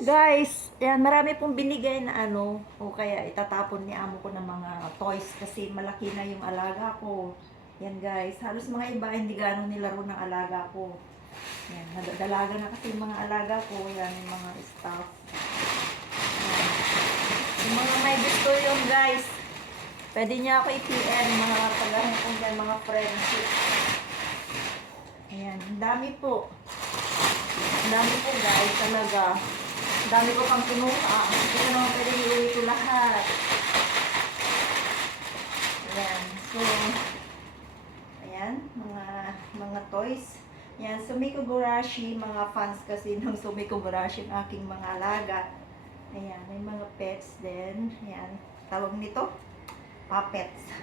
Guys, yan, marami pong binigay na ano, o kaya itatapon ni amo ko ng mga toys kasi malaki na yung alaga ko. Yan guys, halos mga iba hindi ganong nilaro ng alaga ko. Yan, nadalaga na kasi yung mga alaga ko, yan yung mga stuff. Yan. Yung mga may gusto yun guys, pwede niya ako i-PM, mga tagahan ko dyan, mga friendship. Ayan, ang dami po. Ang dami po guys, talaga. Ang dami ko pang kinuha. Hindi ko naman pwede iuwi ko lahat. Ayan. So, ayan. Mga toys. Ayan. Sumiko Gurashi. Mga fans kasi ng Sumiko Gurashi ang aking mga alaga. Ayan. May mga pets din. Ayan. Tawag nito. Puppets.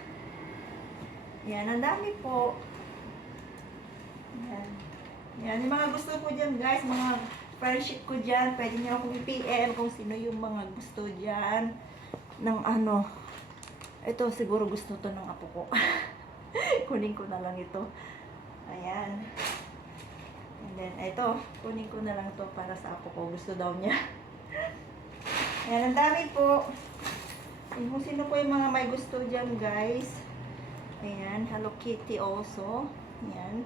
Ayan. Ang dami po. Ayan. Ayan. Yung mga gusto ko dyan guys. Mga friendship ko dyan, pwede nyo akong i-PM kung sino yung mga gusto dyan ng ano. Ito siguro gusto to ng apo ko. Kunin ko na lang ito. Ayan. And then ito, kunin ko na lang to para sa apo ko. Gusto daw niya. Ayan, ang dami po. And kung sino po yung mga may gusto dyan guys. Ayan, Hello Kitty also. Ayan.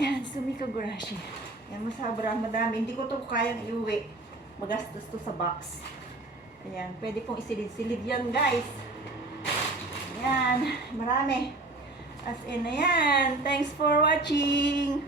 Yan, Sumiko Gurashi. Yan, masabra, madami. Hindi ko to kayang iuwi. Magastos to sa box. Ayan, pwede pong isilid-silid yan, guys. Ayan, marami. As in, ayan. Thanks for watching.